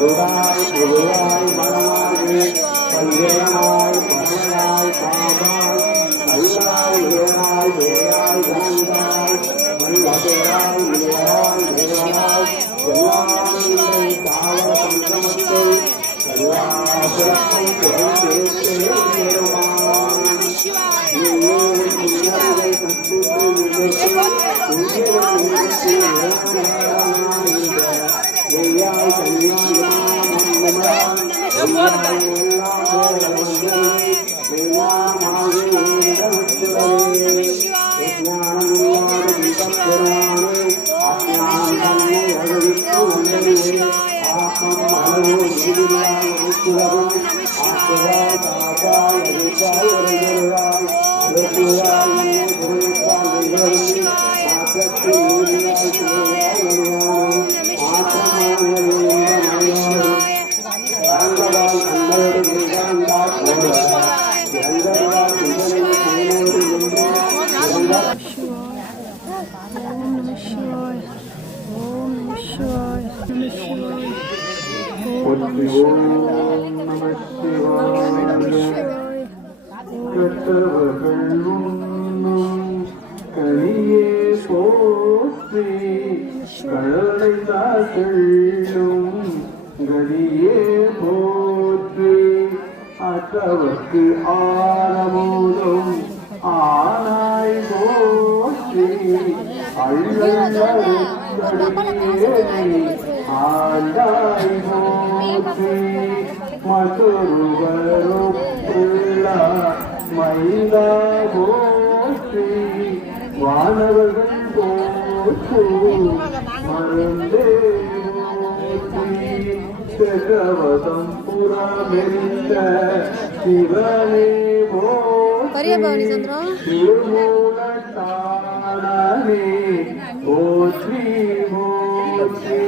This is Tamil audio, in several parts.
திருவாய் திருவாய் மனமாகி கல்யாணாய் பரமையாய் காமாய் கல்லாய் வேளாய் வேளாய் கண்டாய் மல்லதேராய் வேளாய் வேளாய் எல்லாமே காவல சங்கமத்தை எல்லாபுரத்தை கலியே போற்றி கடலை காட்டும் கலியே போற்றி அற்றவர்க்கு ஆரமூலம் ஆனாய் போற்றி அள்ளந்தே ஆண்டாய் போற்றி மற்றொருவருக்குள்ள மைந்தா போற்றி வானவர்கள் போற்று மருந்தே போற்றி ஜகவதம் புறமெந்த சிவனே போற்றி திருமூலத்தானே போற்றி போற்றி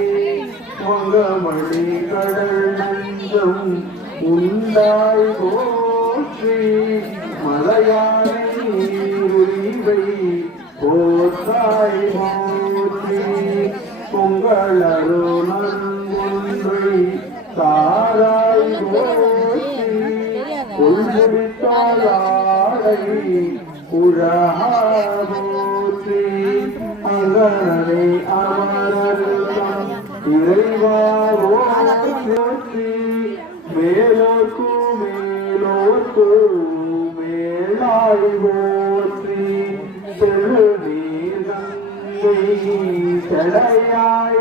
மங்கமணி கடல் நஞ்சம் உண்டாய் போற்றி மலையானை உரிவை போற்றாய் போற்றி பொங்கலருணொன்றை தாராய் போற்றி உள்முடித்தாளை உழகா போற்றி அகரனை அமரர்தம் இறைவா போற்றி மேலோர்க்கு மேலோர்க்கு மேலாய் போற்றி செல்வீர் கங்கை செடையாய்